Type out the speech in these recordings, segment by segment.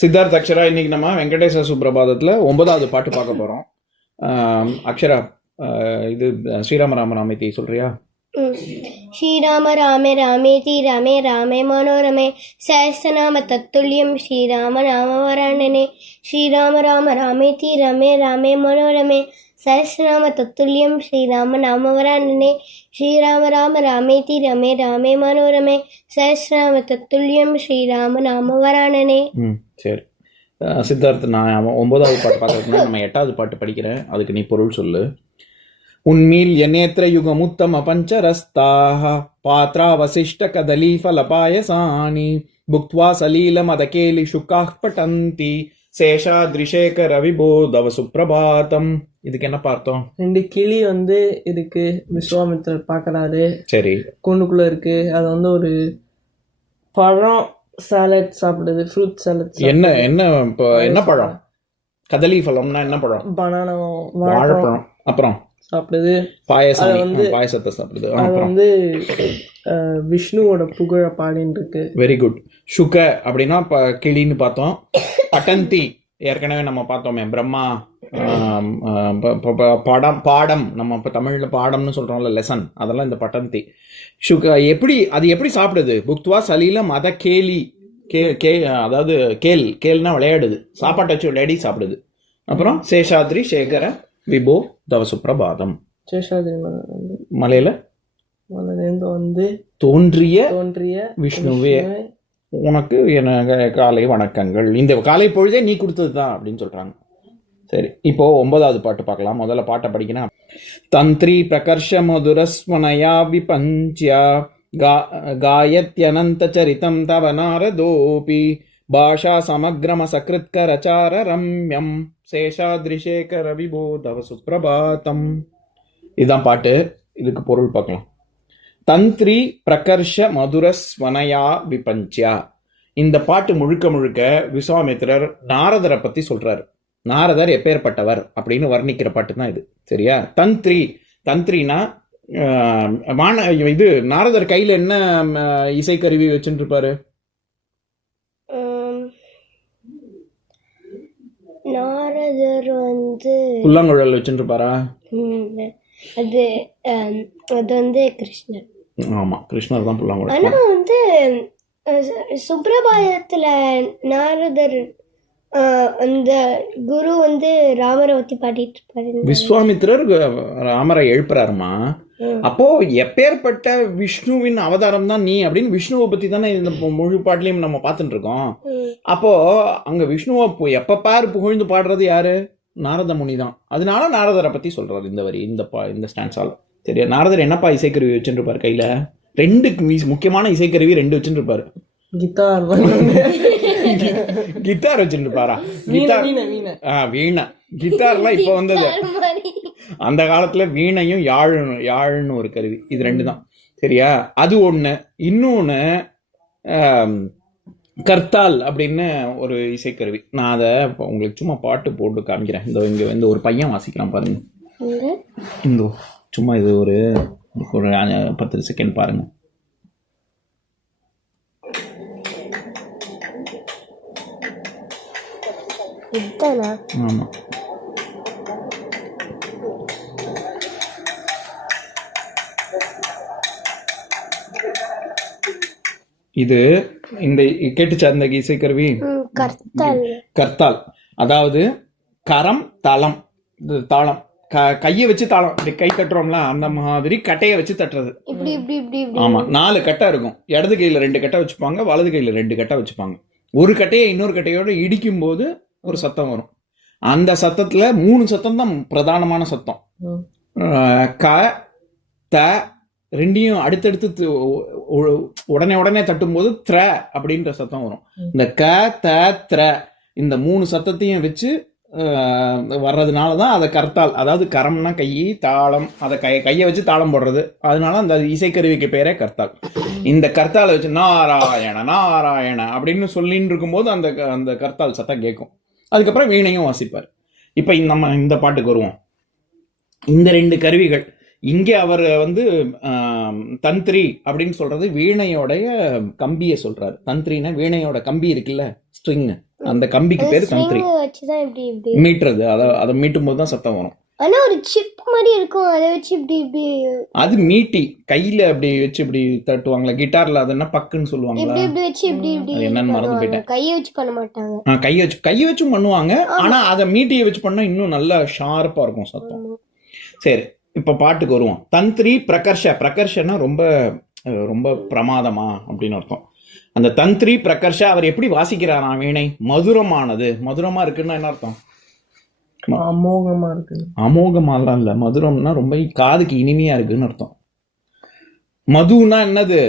சித்தார்த் அக்ஷரா, இன்னைக்கு நம்ம வெங்கடேச சுப்ரபாதத்துல 9வது பாட்டு பார்க்க போறோம். அக்ஷரா, இது ஸ்ரீராம ராம ராமேதி சொல்றியா? ஸ்ரீராம ராமே ராமேதி ராமே ராமே மனோரமே சஹஸ்ரநாம தத்துல்யம் ஸ்ரீராம ராமவராணனே. ஸ்ரீராம ராம ராமேதி ராமே ராமே மனோரமே சஹஸ்ரநாம தத்துல்யம் ஸ்ரீராம நாமவராணனே. ஸ்ரீராம ராம ராமேதி ராமே ராமே மனோரமே சஹஸ்ரநாம தத்துல்யம் ஸ்ரீராம நாமவராணனே. சரி சித்தார்த், நான் 9வது பாட்டு பார்க்கறதுக்கு நம்ம 8வது பாட்டு படிக்கிறேன், அதுக்கு நீ பொருள் சொல்லு. உன்மீல் யநேத்ர யுகமுத்தம பஞ்சரஸ்தாக பாத்ரா வசிஷ்ட கதலி ஃபலபாயசானி புக்த்வா சலீல மதகேலி சுக்காஹ் பட்டந்தி சேஷாத்ரிசேகர விபோதவ சுப்ரபாதம். இதுக்கு என்ன பார்த்தோம்? 2 கிளி இருக்கு, விஸ்வாமித்திரர் பார்க்கறாரு. சரி, கூண்டுக்குள்ள இருக்கு. அது ஒரு பழம் சாலட் சாப்பிடுது, ஃப்ரூட் சாலட். என்ன என்ன என்ன பழம்? கதலி பழம்னா என்ன பழம்? பனானா, வாழைப்பழம். அப்புறம் சாப்பிடுது. பாயசத்தை சாப்பிடுது. அது விஷ்ணுவோட புகழ பாடின்னு இருக்கு. Very good. சுக அப்படின்னா கிளின்னு பார்த்தோம். பட்டந்தி ஏற்கனவே நம்ம பார்த்தோமே, பிரம்மா. பாடம் நம்ம இப்போ தமிழில் பாடம்னு சொல்கிறோம்ல, லெசன், அதெல்லாம் இந்த பட்டந்தி. சுக எப்படி சாப்பிடுது? புக்துவா சலீலம் அத கேலி அதாவது கேல்னா விளையாடுது, சாப்பாட்டை வச்சு விளையாடி சாப்பிடுது. அப்புறம் சேஷாத்ரி சேகர விபோ தவ சுப்ரபாதம். சேஷாத்ரி மலையில தோன்றிய விஷ்ணுவே உனக்கு காலை வணக்கங்கள், இந்த காலை பொழுதே நீ கொடுத்தது தான் அப்படின்னு சொல்றாங்க. சரி, இப்போ 9வது பாட்டு பார்க்கலாம். முதல்ல பாட்டை படிக்கணும். தந்திரி பிரகர்ஷ மதுரஸ்வனயா விபஞ்சியா காயத்யனந்த சரிதம் தவ நாரதோபி பாஷா சமக்ரம சக்ருத்கரச்சார ரம்யம் சேஷாத்ரிசேகர விபோதவ சுப்ரபாதம். இதுதான் பாட்டு. இதுக்கு பொருள் பார்க்கலாம். தந்திரி பிரகர்ஷ மதுரஸ்வனயா விபஞ்சியா. இந்த பாட்டு முழுக்க விஸ்வாமித்திரர் நாரதரை பத்தி சொல்றாரு. நாரதர் எப்பேற்பட்டவர் அப்படின்னு வர்ணிக்கிற பாட்டு தான் இது. சரியா? தந்திரினா இது நாரதர் கையில என்ன இசைக்கருவி வச்சுட்டு இருப்பாரு? நாரதர் புல்லாங்குழல் வச்சுட்டு இருப்பாரா? அது கிருஷ்ணர். ஆமா, கிருஷ்ணர் தான் புல்லாங்குழல். ஆனா சுப்ரபாதத்துல நாரதர் அந்த குரு ராமரை பத்தி பாடிட்டு இருப்பாரு. விஸ்வாமித்திரர் ராமரை எழுப்புறாருமா. அப்போ எப்பேற்பட்ட விஷ்ணுவின் அவதாரம் தான் நீ அப்படின்னு விஷ்ணுவை பத்தி தானே இந்த முழு பாட்டுலயும் நம்ம பார்த்துட்டு இருக்கோம். அப்போ அங்க விஷ்ணுவை எப்ப பாரு புகழ்ந்து பாடுறது யாரு? நாரத முனி தான். அதனால நாரதரை பத்தி சொல்றாரு இந்த வரி, இந்த ஸ்டான்ஸால. சரியா? நாரதர் என்னப்பா இசைக்கருவி வச்சுட்டு இருப்பாரு கையில? 2 முக்கியமான இசைக்கருவி 2 வச்சுட்டு இருப்பாரு. கிட்டார் வச்சுட்டு இருப்பாரா? வீணை. கிட்டார்லாம் இப்ப வந்தது. அந்த காலத்துல வீணையும் யாழ்னு ஒரு கருவி, இது 2 தான். சரியா? அது ஒண்ணு. இன்னொன்னு கர்த்தால் அப்படின்னு ஒரு இசைக்கருவி. நான் அதை உங்களுக்கு சும்மா பாட்டு போட்டு காமிக்கிறேன். இந்த ஒரு பையன் வாசிக்கிறான் பாருங்க. இந்த சும்மா இது ஒரு 10 செகண்ட் பாருங்க. ஆமா, இது இந்த கேட்டுச்சா அந்த இசைக்கருவி? கர்த்தால். அதாவது கரம் தளம், தாளம், கையை வச்சு தாளம், கை தட்டுறோம்ல, அந்த மாதிரி கட்டையை வச்சு தட்டுறது. ஆமா, 4 கட்டை இருக்கும். இடது கையில 2 கட்டை வச்சுப்பாங்க, வலது கையில 2 கட்டை வச்சுப்பாங்க. ஒரு கட்டையை இன்னொரு கட்டையோட இடிக்கும் போது ஒரு சத்தம் வரும். அந்த சத்தத்துல 3 சத்தம் தான் பிரதானமான சத்தம். க த ரெண்டையும் அடுத்தடுத்து உடனே தட்டும் போது த்ர அப்படின்ற சத்தம் வரும். இந்த க த த்ர இந்த 3 சத்தத்தையும் வச்சு வர்றதுனாலதான் அதை கர்த்தால், அதாவது கரம்னா கை, தாளம், அதை கையை வச்சு தாளம் போடுறது. அதனால அந்த இசைக்கருவிக்கு பேரே கர்த்தால். இந்த கர்த்தாலை வச்சு நாராயண நாராயண அப்படின்னு சொல்லின்னு இருக்கும்போது அந்த கர்த்தால் சத்தம் கேட்கும். அதுக்கப்புறம் வீணையும் வாசிப்பார். இப்ப நம்ம இந்த பாட்டுக்கு வருவோம். இந்த 2 கருவிகள் இங்கே அவர் தந்திரி அப்படின்னு சொல்றது வீணையோடைய கம்பியை சொல்றாரு. தந்திரினா வீணையோட கம்பி இருக்குல்ல, ஸ்ட்ரிங், அந்த கம்பிக்கு பேர் தந்திரி. வச்சுதான் இப்படி இப்படி மீட்டுறது, அதை மீட்டும் போது தான் சத்தம் வரும். ஆனா ஒரு சிப் மாதிரி இருக்கும், அதை வச்சு இப்படி இப்படி அது மீட்டி கையில அப்படி வச்சு இப்படி தட்டுவாங்களா கிட்டார்ல, அது என்ன பக்குன்னு சொல்லுவாங்களா, இப்படி இப்படி வச்சு இப்படி இப்படி அது என்னன்னு மறந்து பண்ணுவாங்க. போயிட்டேன். கையை வச்சு பண்ண மாட்டாங்க. கையை வச்சும் பண்ணுவாங்க. ஆனா அதை மீட்டியை வச்சு பண்ணா இன்னும் நல்லா ஷார்ப்பா இருக்கும் சத்தம். சரி, இப்ப பாட்டுக்கு வருவோம். தந்திரி பிரகர்ஷனா ரொம்ப ரொம்ப பிரமாதமா அப்படின்னு அர்த்தம். அந்த தந்திரி பிரகர்ஷ அவர் எப்படி வாசிக்கிறாராம் வீணை? மதுரமானது. மதுரமா இருக்குன்னா என்ன அர்த்தம்? அமோகமா இருக்கு. அமோகமாலாம் இல்ல, மதுரம்னா ரொம்ப காதுக்கு இனிமையா இருக்குன்னு அர்த்தம். மதுனா என்னது?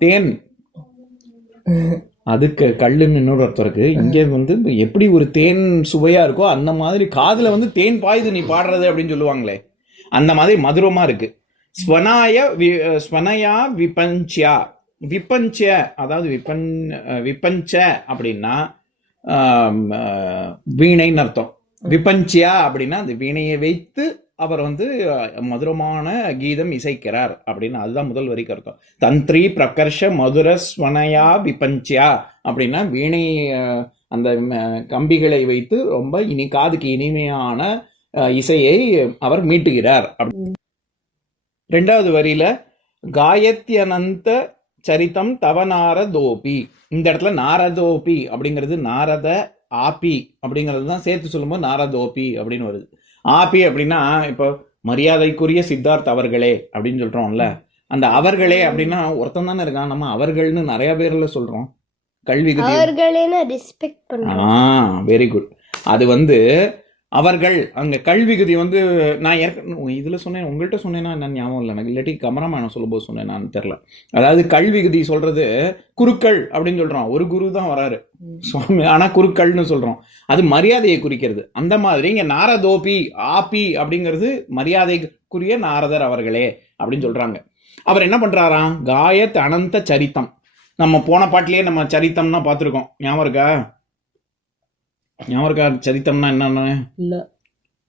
தேன். அதுக்கு கல்லுன்னு இன்னொரு அர்த்தம் இருக்கு. இங்க வந்து எப்படி ஒரு தேன் சுவையா இருக்கோ அந்த மாதிரி காதுல வந்து தேன் பாயுது நீ பாடுறது அப்படின்னு சொல்லுவாங்களே, அந்த மாதிரி மதுரமா இருக்கு. ஸ்வனயா விபஞ்சியா. விபஞ்ச அதாவது விபஞ்ச அப்படின்னா வீணைன்னு அர்த்தம். விபஞ்சியா அப்படின்னா அந்த வீணையை வைத்து அவர் வந்து மதுரமான கீதம் இசைக்கிறார் அப்படின்னு, அதுதான் முதல் வரிக்கு அர்த்தம். தந்திரி பிரகர்ஷ மதுர ஸ்வனயா விபஞ்சியா அப்படின்னா வீணை அந்த கம்பிகளை வைத்து ரொம்ப காதுக்கு இனிமையான இசையை அவர் மீட்டுகிறார். ரெண்டாவது வரியில காயத்யனந்த சரிதம் தவ நாரதோபி. இந்த இடத்துல நாரதோபி அப்படிங்கிறது நாரத ஆபி அப்படிங்கிறது தான் சேர்த்து சொல்லும்போது நாரதோபி அப்படின்னு வருது. ஆபி அப்படின்னா இப்போ மரியாதைக்குரிய சித்தார்த் அவர்களே அப்படின்னு சொல்றோம்ல, அந்த அவர்களே அப்படின்னா ஒருத்தன் தானே இருக்கான், நம்ம அவர்கள்னு நிறைய பேர்ல சொல்றோம். கல்வி வெரி குட். அது வந்து அவர்கள் அங்க கல்விகுதி வந்து நான் இதுல சொன்னேன், உங்கள்கிட்ட சொன்னேன்னா என்ன ஞாபகம் இல்லை எனக்கு, இல்லாட்டி கமராமாயணம் சொல்லும் போது சொன்னேன் நான் தெரியல. அதாவது கல்விகுதி சொல்றது குருக்கள் அப்படின்னு சொல்றோம், ஒரு குரு தான் வராரு சுவாமி, ஆனா குருக்கள்னு சொல்றோம், அது மரியாதையை குறிக்கிறது. அந்த மாதிரி இங்க நாரதோபி ஆபி அப்படிங்கிறது மரியாதைக்குரிய நாரதர் அவர்களே அப்படின்னு சொல்றாங்க. அவர் என்ன பண்றாராம்? காயத் அனந்த சரித்தம். நம்ம போன பாட்டிலேயே நம்ம சரித்தம்னா பார்த்துருக்கோம், ஞாபகம் இருக்கா? சரித்தம்னா என்னன்னு இல்ல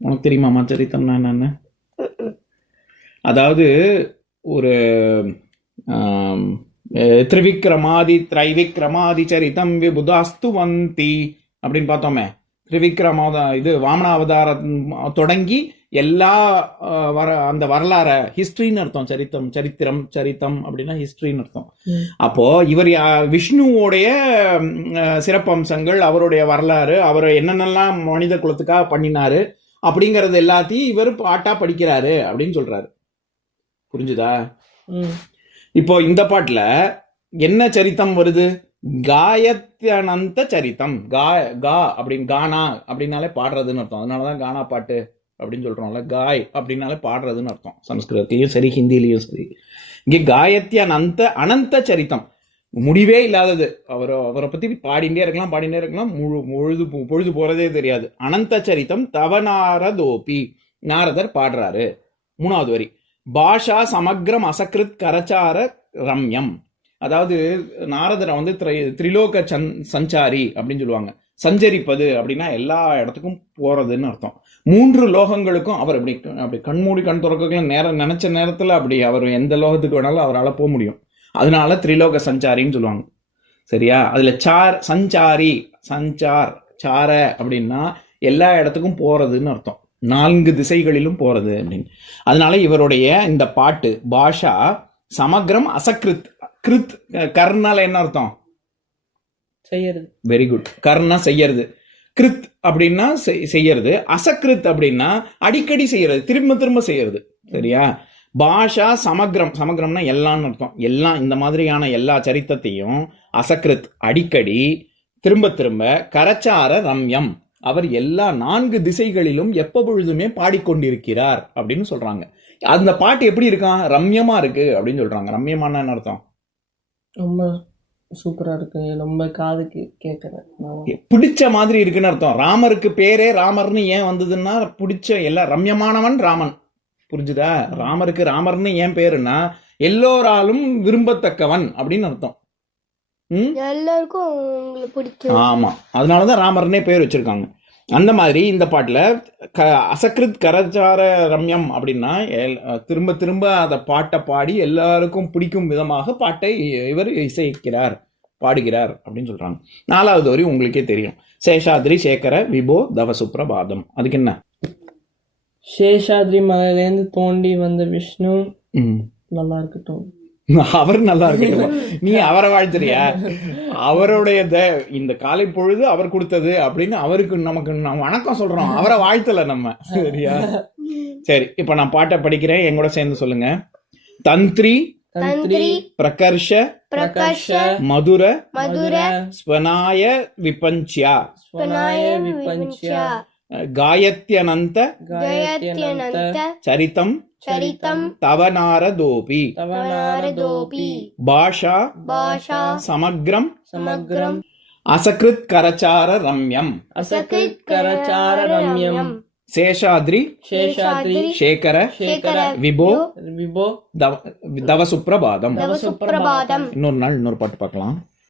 உனக்கு தெரியுமாமா? சரித்தம்னா என்னன்னு? அதாவது ஒரு திரிவிக்ரமாதி சரிதம் விபுதாஸ்துவந்தி அப்படின்னு பார்த்தோமே. இது வாமனாவதாரம் தொடங்கி எல்லா அந்த வரலாற ஹிஸ்டரின்னு அர்த்தம். சரித்திரம் அப்படின்னா ஹிஸ்டரின்னு அர்த்தம். அப்போ இவர் விஷ்ணுவோடைய சிறப்பம்சங்கள், அவருடைய வரலாறு, அவர் என்னென்னலாம் மனித குலத்துக்காக பண்ணினாரு அப்படிங்கறது எல்லாத்தையும் இவர் பாட்டா படிக்கிறாரு அப்படின்னு சொல்றாரு. புரிஞ்சுதா? இப்போ இந்த பாட்டுல என்ன சரித்தம் வருது? காயத்யனந்த சரித்தம். கா அப்படின்னு கானா அப்படின்னாலே பாடுறதுன்னு அர்த்தம். அதனாலதான் கானா பாட்டு அப்படின்னு சொல்றோம்ல. காய் அப்படின்னாலே பாடுறதுன்னு அர்த்தம். சமஸ்கிருதத்திலையும் சரி ஹிந்திலையும் சரி. இங்கே காயத்யனந்த அனந்த சரித்தம், முடிவே இல்லாதது. அவரை பத்தி பாடிண்டே இருக்கலாம், பொழுது போறதே தெரியாது. அனந்த சரித்தம் தவ நாரதோபி, நாரதர் பாடுறாரு. மூணாவது வரி பாஷா சமக்ரம் அசக்ருத் கரச்சார ரம்யம். அதாவது நாரதரை வந்து திரிலோக சஞ்சாரி அப்படின்னு சொல்லுவாங்க. சஞ்சரிப்பது அப்படின்னா எல்லா இடத்துக்கும் போறதுன்னு அர்த்தம். 3 லோகங்களுக்கும் அவர் அப்படி கண்மூடி கண் திறக்க நினைச்ச நேரத்துல அப்படி அவர் எந்த லோகத்துக்கு வேணாலும் அவரால் போக முடியும். அதனால திரிலோக சஞ்சாரின்னு சொல்லுவாங்க. சரியா? அதுல சார அப்படின்னா எல்லா இடத்துக்கும் போறதுன்னு அர்த்தம், 4 திசைகளிலும் போறது அப்படின்னு. அதனால இவருடைய இந்த பாட்டு பாஷா சமக்ரம் அசக்ருத். கிருத் கர்னால என்ன அர்த்தம்? செய்யறது. Very good. கர்னா செய்யறது, கிருத் அப்படின்னா செய்யறது, அசக்ருத் அப்படின்னா அடிக்கடி செய்யறது, திரும்ப திரும்ப செய்யறது. சரியா? பாஷா சமக்ரம்னா எல்லாம்னு அர்த்தம். எல்லாம் இந்த மாதிரியான எல்லா சரித்தத்தையும் அசக்ருத் அடிக்கடி திரும்ப திரும்ப, கரச்சார ரம்யம் அவர் எல்லா 4 திசைகளிலும் எப்பொழுதுமே பாடிக்கொண்டிருக்கிறார் அப்படின்னு சொல்றாங்க. அந்த பாட்டு எப்படி இருக்கான்? ரம்யமா இருக்கு அப்படின்னு சொல்றாங்க. ரம்யமான என்ன அர்த்தம்? ரொம்ப சூப்பரா இருக்கு, ரொம்ப காதுக்கு கேட்கிறேன், பிடிச்ச மாதிரி இருக்குன்னு அர்த்தம். ராமருக்கு பேரே ராமர்னு ஏன் வந்ததுன்னா பிடிச்ச எல்லாம் ரம்யமானவன் ராமன். புரிஞ்சுதா? ராமருக்கு ராமர்னு ஏன் பேருன்னா எல்லோராலும் விரும்பத்தக்கவன் அப்படின்னு அர்த்தம். எல்லாருக்கும் பிடிக்கும். ஆமா, அதனாலதான் ராமர்னே பேர் வச்சிருக்காங்க. அந்த மாதிரி இந்த பாட்டுல அசக்ருத் கரச்சார ரம்யம் அப்படின்னா திரும்ப திரும்ப அந்த பாட்டை பாடி எல்லாருக்கும் பிடிக்கும் விதமாக பாட்டை இவர் இசைக்கிறார், பாடுகிறார் அப்படின்னு சொல்றாங்க. 4வது வரி உங்களுக்கே தெரியும். சேஷாத்ரி சேகர விபோ தவ சுப்ரபாதம். அதுக்கு என்ன? சேஷாத்ரி மலையிலேருந்து தோண்டி வந்த விஷ்ணு ம். நல்லா இருக்கட்டும். அவர் நல்லா இருக்கட்டும். நீ அவரை வாழ்த்துறியா? அவருடைய இந்த காலை பொழுது அவர் கொடுத்தது அப்படின்னு அவருக்கு நமக்கு வணக்கம் சொல்றோம், அவரை வாழ்த்தல நம்ம. சரியா? சரி, இப்ப நான் பாட்டை படிக்கிறேன், என் கூட சேர்ந்து சொல்லுங்க. தந்திரி தந்திரி பிரகர்ஷ பிரகாஷ மதுர மதுர ஸ்வனாய விபஞ்சியா ஸ்வனாய விபஞ்சியா காயத்யனந்த ஜயத்யனந்த சரிதம் சரிதம் தவநாரதோபி தவநாரதோபி பாஷா பாஷா சமக்ரம் சமக்ரம் அசகிருத் கரச்சார ரம்யம் அசகிருத் கரச்சார ரம்யம். சேஷாத்ரி சேஷாத்ரி சேகர சேகர விபோ விபோ தவ சுப்ரபாதம். தவ சுப்ரபாதம். இன்னொரு நாள் இன்னொரு பாட்டு பார்க்கலாம்.